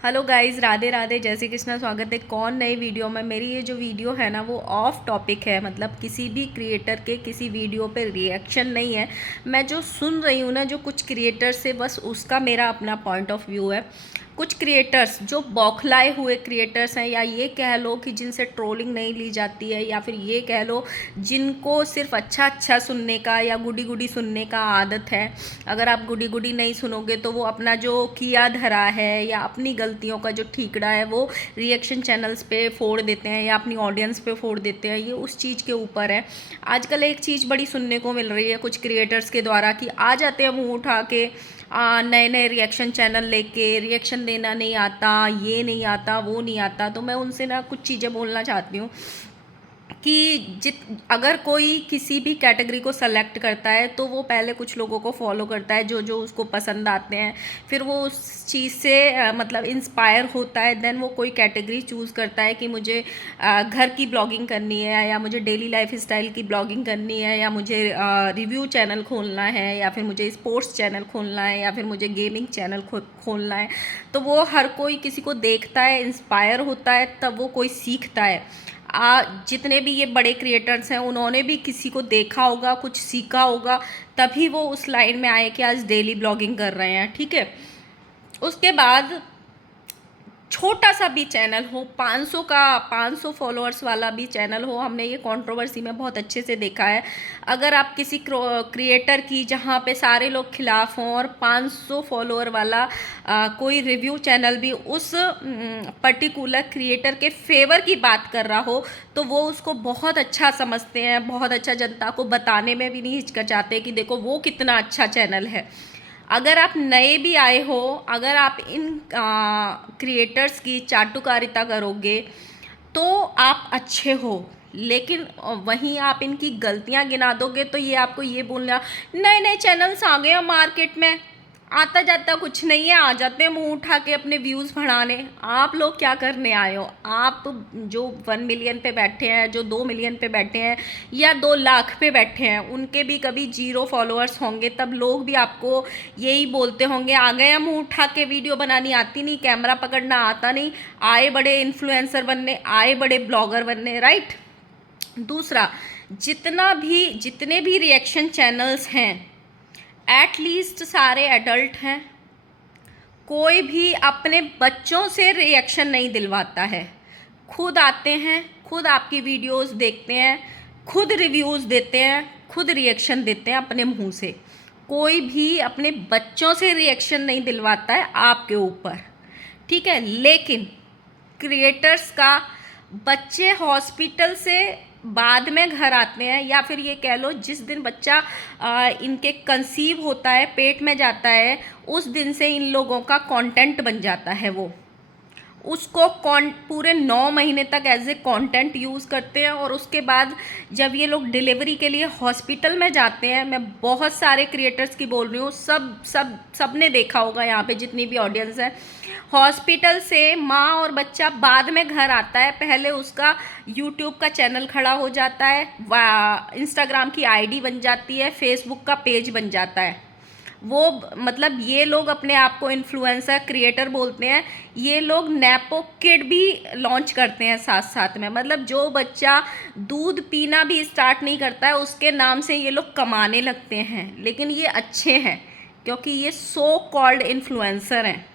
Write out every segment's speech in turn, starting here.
Hello guys, Radhe Radhe, जय श्री कृष्णा। स्वागत है कौन नई वीडियो में। मेरी ये जो वीडियो है ना वो ऑफ टॉपिक है, मतलब किसी भी क्रिएटर के किसी वीडियो पे रिएक्शन नहीं है। मैं जो सुन रही हूँ ना, जो कुछ क्रिएटर्स से, बस उसका मेरा अपना पॉइंट ऑफ व्यू है। कुछ क्रिएटर्स जो बौखलाए हुए क्रिएटर्स हैं, या ये कह लो कि जिनसे ट्रोलिंग नहीं ली जाती है, या फिर ये कह लो जिनको सिर्फ अच्छा अच्छा सुनने का या गुडी गुडी सुनने का आदत है। अगर आप गुडी गुडी नहीं सुनोगे तो वो अपना जो किया धरा है या अपनी गलतियों का जो ठीकड़ा है वो रिएक्शन चैनल्स पे फोड़ देते हैं या अपनी ऑडियंस पे फोड़ देते हैं। ये उस चीज़ के ऊपर है। आजकल एक चीज़ बड़ी सुनने को मिल रही है कुछ क्रिएटर्स के द्वारा कि आ जाते हैं मुंह उठा के नए नए रिएक्शन चैनल लेके, रिएक्शन देना नहीं आता, ये नहीं आता, वो नहीं आता। तो मैं उनसे ना कुछ चीज़ें बोलना चाहती हूँ कि अगर कोई किसी भी कैटेगरी को सेलेक्ट करता है तो वो पहले कुछ लोगों को फॉलो करता है जो जो उसको पसंद आते हैं, फिर वो उस चीज़ से मतलब इंस्पायर होता है। देन वो कोई कैटेगरी चूज़ करता है कि मुझे घर की ब्लॉगिंग करनी है, या मुझे डेली लाइफ स्टाइल की ब्लॉगिंग करनी है, या मुझे रिव्यू चैनल खोलना है, या फिर मुझे स्पोर्ट्स चैनल खोलना है, या फिर मुझे गेमिंग चैनल खोलना है। तो वो हर कोई किसी को देखता है, इंस्पायर होता है, तब वो कोई सीखता है। जितने भी ये बड़े क्रिएटर्स हैं उन्होंने भी किसी को देखा होगा, कुछ सीखा होगा, तभी वो उस लाइन में आए कि आज डेली ब्लॉगिंग कर रहे हैं। ठीक है, उसके बाद छोटा सा भी चैनल हो, 500 फॉलोअर्स वाला भी चैनल हो, हमने ये कंट्रोवर्सी में बहुत अच्छे से देखा है। अगर आप किसी क्रिएटर की जहाँ पे सारे लोग खिलाफ हों और 500 फॉलोअर वाला कोई रिव्यू चैनल भी उस पर्टिकुलर क्रिएटर के फेवर की बात कर रहा हो, तो वो उसको बहुत अच्छा समझते हैं, बहुत अच्छा, जनता को बताने में भी नहीं हिचकिचाते कि देखो वो कितना अच्छा चैनल है। अगर आप नए भी आए हो, अगर आप इन क्रिएटर्स की चाटुकारिता करोगे तो आप अच्छे हो, लेकिन वहीं आप इनकी गलतियां गिना दोगे तो ये आपको ये बोलना नए नए चैनल्स आ गए हैं मार्केट में, आता जाता कुछ नहीं है, आ जाते हैं मुंह उठा के अपने व्यूज़ बढ़ाने। आप लोग क्या करने आए हो? आप जो 1 मिलियन पे बैठे हैं, जो 2 मिलियन पे बैठे हैं, या 2 लाख पे बैठे हैं, उनके भी कभी 0 फॉलोअर्स होंगे, तब लोग भी आपको यही बोलते होंगे आ गए हैं मुंह उठा के, वीडियो बनानी आती नहीं, कैमरा पकड़ना आता नहीं, आए बड़े इन्फ्लुएंसर बनने, आए बड़े ब्लॉगर बनने। राइट। दूसरा, जितने भी रिएक्शन चैनल्स हैं एटलीस्ट सारे एडल्ट हैं। कोई भी अपने बच्चों से रिएक्शन नहीं दिलवाता है। खुद आते हैं, खुद आपकी वीडियोस देखते हैं, खुद रिव्यूज़ देते हैं, खुद रिएक्शन देते हैं अपने मुंह से। कोई भी अपने बच्चों से रिएक्शन नहीं दिलवाता है आपके ऊपर। ठीक है, लेकिन क्रिएटर्स का बच्चे हॉस्पिटल से बाद में घर आते हैं, या फिर ये कह लो जिस दिन बच्चा इनके कंसीव होता है, पेट में जाता है, उस दिन से इन लोगों का कंटेंट बन जाता है। वो उसको पूरे 9 महीने तक एज ए कंटेंट यूज़ करते हैं, और उसके बाद जब ये लोग डिलीवरी के लिए हॉस्पिटल में जाते हैं, मैं बहुत सारे क्रिएटर्स की बोल रही हूँ, सब ने देखा होगा यहाँ पे जितनी भी ऑडियंस है, हॉस्पिटल से माँ और बच्चा बाद में घर आता है, पहले उसका यूट्यूब का चैनल खड़ा हो जाता है, इंस्टाग्राम की आईडी बन जाती है, फेसबुक का पेज बन जाता है। वो मतलब ये लोग अपने आप को इन्फ्लुएंसर क्रिएटर बोलते हैं, ये लोग नैपो किड भी लॉन्च करते हैं साथ साथ में। मतलब जो बच्चा दूध पीना भी स्टार्ट नहीं करता है उसके नाम से ये लोग कमाने लगते हैं। लेकिन ये अच्छे हैं क्योंकि ये सो कॉल्ड इन्फ्लुएंसर हैं।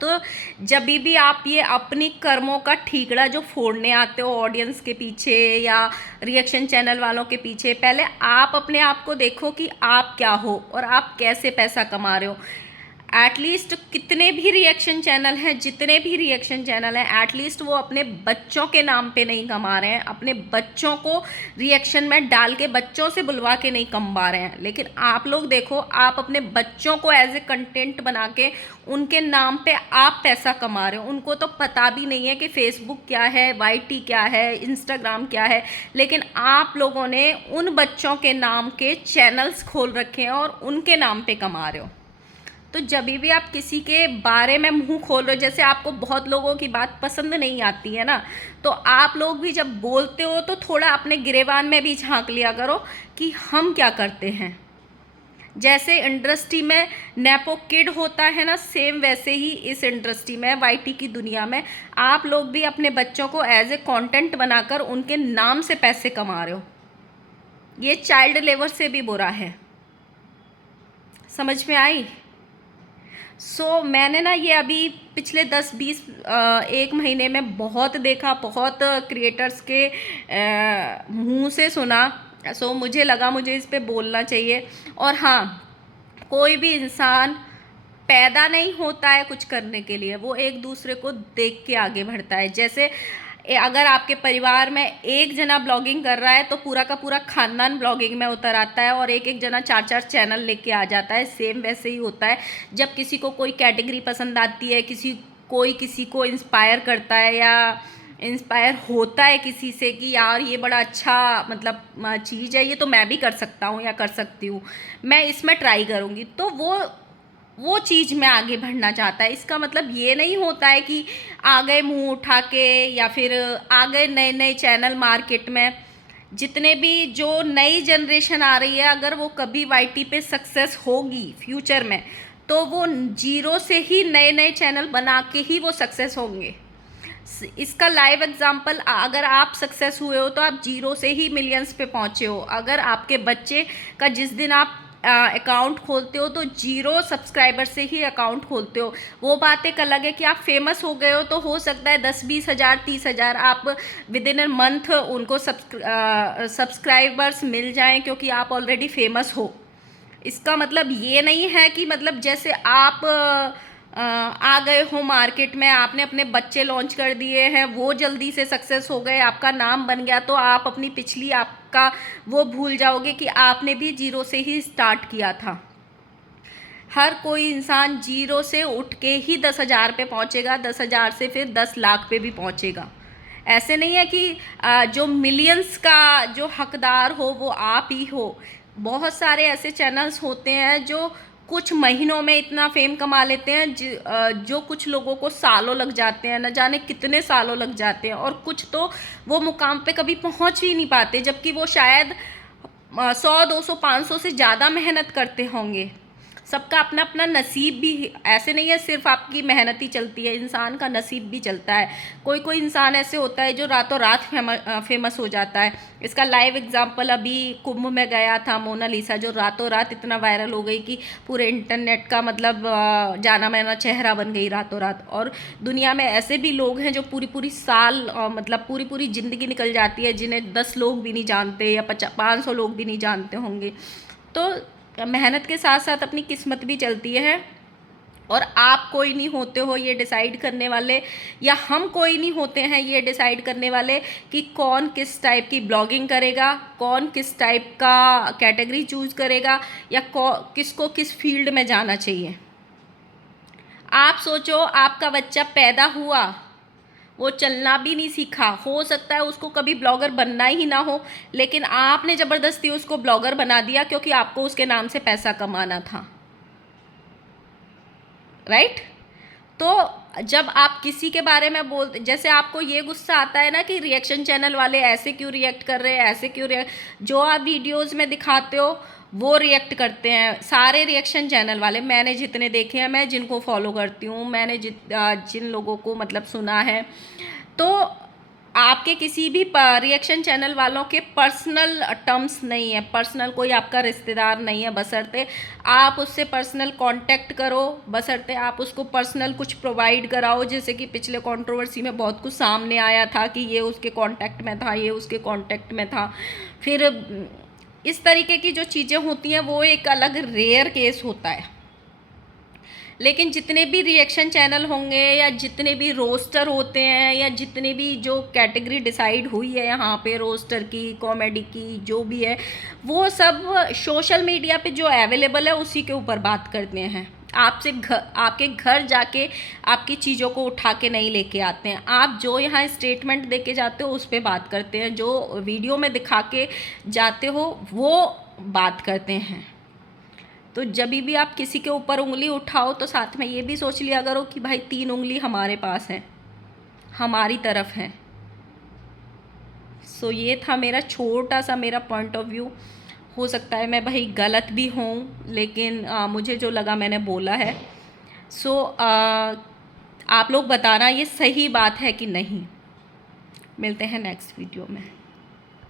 तो जब भी आप ये अपनी कर्मों का ठीकड़ा जो फोड़ने आते हो ऑडियंस के पीछे या रिएक्शन चैनल वालों के पीछे, पहले आप अपने आप को देखो कि आप क्या हो और आप कैसे पैसा कमा रहे हो। एटलीस्ट कितने भी रिएक्शन चैनल हैं, जितने भी रिएक्शन चैनल हैं, एटलीस्ट वो अपने बच्चों के नाम पे नहीं कमा रहे हैं, अपने बच्चों को रिएक्शन में डाल के बच्चों से बुलवा के नहीं कमा रहे हैं। लेकिन आप लोग देखो, आप अपने बच्चों को एज ए कंटेंट बना के उनके नाम पे आप पैसा कमा रहे हो। उनको तो पता भी नहीं है कि फेसबुक क्या है, वाईटी क्या है, इंस्टाग्राम क्या है, लेकिन आप लोगों ने उन बच्चों के नाम के चैनल्स खोल रखे हैं और उनके नाम पे कमा रहे हो। तो जब भी आप किसी के बारे में मुंह खोल रहे हो, जैसे आपको बहुत लोगों की बात पसंद नहीं आती है ना, तो आप लोग भी जब बोलते हो तो थोड़ा अपने गिरेबान में भी झांक लिया करो कि हम क्या करते हैं। जैसे इंडस्ट्री में नेपो किड होता है ना, सेम वैसे ही इस इंडस्ट्री में, वाईटी की दुनिया में, आप लोग भी अपने बच्चों को एज ए कंटेंट बनाकर उनके नाम से पैसे कमा रहे हो। ये चाइल्ड लेबर से भी बुरा है। समझ में आई? मैंने ना ये अभी पिछले 10-20 एक महीने में बहुत देखा, बहुत क्रिएटर्स के मुंह से सुना। मुझे लगा मुझे इस पे बोलना चाहिए। और हाँ, कोई भी इंसान पैदा नहीं होता है कुछ करने के लिए, वो एक दूसरे को देख के आगे बढ़ता है। जैसे अगर आपके परिवार में एक जना ब्लॉगिंग कर रहा है तो पूरा का पूरा खानदान ब्लॉगिंग में उतर आता है और एक एक जना 4-4 चैनल लेके आ जाता है। सेम वैसे ही होता है जब किसी को कोई कैटेगरी पसंद आती है, कोई किसी को इंस्पायर करता है या इंस्पायर होता है किसी से कि यार ये बड़ा अच्छा मतलब चीज़ है, ये तो मैं भी कर सकता हूँ या कर सकती हूँ, मैं इसमें ट्राई करूँगी, तो वो चीज़ में आगे बढ़ना चाहता है। इसका मतलब ये नहीं होता है कि आ गए मुंह उठा के या फिर आ गए नए नए चैनल मार्केट में। जितने भी जो नई जनरेशन आ रही है, अगर वो कभी वाईटी पे सक्सेस होगी फ्यूचर में, तो वो जीरो से ही नए नए चैनल बना के ही वो सक्सेस होंगे। इसका लाइव एग्जांपल, अगर आप सक्सेस हुए हो तो आप जीरो से ही मिलियंस पे पहुंचे हो। अगर आपके बच्चे का जिस दिन आप अकाउंट खोलते हो तो जीरो सब्सक्राइबर से ही अकाउंट खोलते हो, वो बात एक अलग है कि आप फेमस हो गए हो तो हो सकता है 10-20 हज़ार 30 हज़ार आप विद इन अ मंथ उनको सब्सक्राइबर्स मिल जाएं क्योंकि आप ऑलरेडी फेमस हो। इसका मतलब ये नहीं है कि मतलब जैसे आप आ गए हो मार्केट में, आपने अपने बच्चे लॉन्च कर दिए हैं, वो जल्दी से सक्सेस हो गए, आपका नाम बन गया, तो आप अपनी पिछली आपका वो भूल जाओगे कि आपने भी जीरो से ही स्टार्ट किया था। हर कोई इंसान जीरो से उठ के ही 10,000 पे पहुंचेगा, 10,000 से फिर 10 लाख पे भी पहुंचेगा। ऐसे नहीं है कि जो मिलियंस का जो हकदार हो वो आप ही हो। बहुत सारे ऐसे चैनल्स होते हैं जो कुछ महीनों में इतना फेम कमा लेते हैं जो कुछ लोगों को सालों लग जाते हैं, न जाने कितने सालों लग जाते हैं, और कुछ तो वो मुकाम पे कभी पहुंच ही नहीं पाते, जबकि वो शायद 100, 200, 500 से ज़्यादा मेहनत करते होंगे। सबका अपना अपना नसीब भी, ऐसे नहीं है सिर्फ आपकी मेहनत ही चलती है, इंसान का नसीब भी चलता है। कोई कोई इंसान ऐसे होता है जो रातों रात फेमस हो जाता है। इसका लाइव एग्जांपल अभी कुंभ में गया था मोनालिसा, जो रातों रात इतना वायरल हो गई कि पूरे इंटरनेट का मतलब जाना माना चेहरा बन गई रातों रात। और दुनिया में ऐसे भी लोग हैं जो पूरी पूरी साल मतलब पूरी पूरी ज़िंदगी निकल जाती है जिन्हें 10 लोग भी नहीं जानते या 500 लोग भी नहीं जानते होंगे। तो मेहनत के साथ साथ अपनी किस्मत भी चलती है, और आप कोई नहीं होते हो ये डिसाइड करने वाले, या हम कोई नहीं होते हैं ये डिसाइड करने वाले कि कौन किस टाइप की ब्लॉगिंग करेगा, कौन किस टाइप का कैटेगरी चूज करेगा, या किसको किस फील्ड में जाना चाहिए। आप सोचो, आपका बच्चा पैदा हुआ, वो चलना भी नहीं सीखा, हो सकता है उसको कभी ब्लॉगर बनना ही ना हो, लेकिन आपने ज़बरदस्ती उसको ब्लॉगर बना दिया क्योंकि आपको उसके नाम से पैसा कमाना था, राइट? तो जब आप किसी के बारे में बोलते, जैसे आपको ये गुस्सा आता है ना कि रिएक्शन चैनल वाले ऐसे क्यों रिएक्ट कर रहे हैं, ऐसे क्यों रिएक्ट, जो आप वीडियोस में दिखाते हो वो रिएक्ट करते हैं सारे रिएक्शन चैनल वाले। मैंने जितने देखे हैं, मैं जिनको फॉलो करती हूँ, मैंने जिन लोगों को मतलब सुना है, तो आपके किसी भी रिएक्शन चैनल वालों के पर्सनल टर्म्स नहीं है, पर्सनल कोई आपका रिश्तेदार नहीं है, बशर्ते आप उससे पर्सनल कांटेक्ट करो, बशर्ते आप उसको पर्सनल कुछ प्रोवाइड कराओ। जैसे कि पिछले कंट्रोवर्सी में बहुत कुछ सामने आया था कि ये उसके कांटेक्ट में था, ये उसके कांटेक्ट में था। फिर इस तरीके की जो चीज़ें होती हैं वो एक अलग रेयर केस होता है। लेकिन जितने भी रिएक्शन चैनल होंगे या जितने भी रोस्टर होते हैं या जितने भी जो कैटेगरी डिसाइड हुई है यहाँ पे, रोस्टर की, कॉमेडी की, जो भी है, वो सब सोशल मीडिया पे जो अवेलेबल है उसी के ऊपर बात करते हैं। आपके घर जाके आपकी चीज़ों को उठा के नहीं लेके आते हैं। आप जो यहाँ स्टेटमेंट दे के जाते हो उस पर बात करते हैं, जो वीडियो में दिखा के जाते हो वो बात करते हैं। तो जब भी आप किसी के ऊपर उंगली उठाओ तो साथ में ये भी सोच लिया करो कि भाई 3 उंगली हमारे पास है, हमारी तरफ है। ये था मेरा छोटा सा मेरा पॉइंट ऑफ व्यू। हो सकता है मैं भाई गलत भी हूँ, लेकिन मुझे जो लगा मैंने बोला है। सो आप लोग बताना ये सही बात है कि नहीं। मिलते हैं नेक्स्ट वीडियो में।